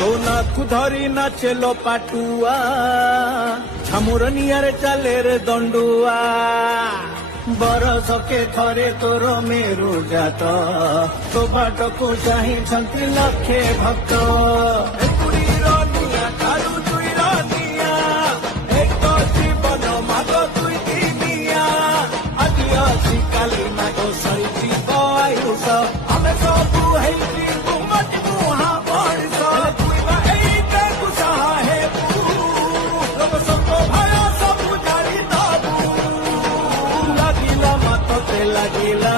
তো নাকু ধরি নাচেল পাটুয়া ঝামুর নিয়ারে চালের দণ্ডুয়া বরষকে থরে তোর মেরু জাত তো ବାଟକୁ ଚାହିଁଛନ୍ତି ଲକ୍ଷେ ଭକ୍ତ ଏକୁଡ଼ିର ନିଆଁ ଠାରୁ ଦୁଇର ନିଆଁ ଏକ ଜୀବନ ମାଗ ଦୁଇ ଦିନିଆ ଆଜି ଅଛି କାଲି ମାଗ ସରିଯିବ ଆୟୁଷ ଆମେ ସବୁ ହେଇଯିବୁ ମାଟି ମୁହାଁ ମଣିଷ ତୁଇ ବା ଏଇଟାକୁ ସାହା ହେବୁ ଲୋକ ସତ ଭୟ ସବୁ ଜାଣି ଦବୁ ଲାଗିଲା ମତେ ଲାଗିଲା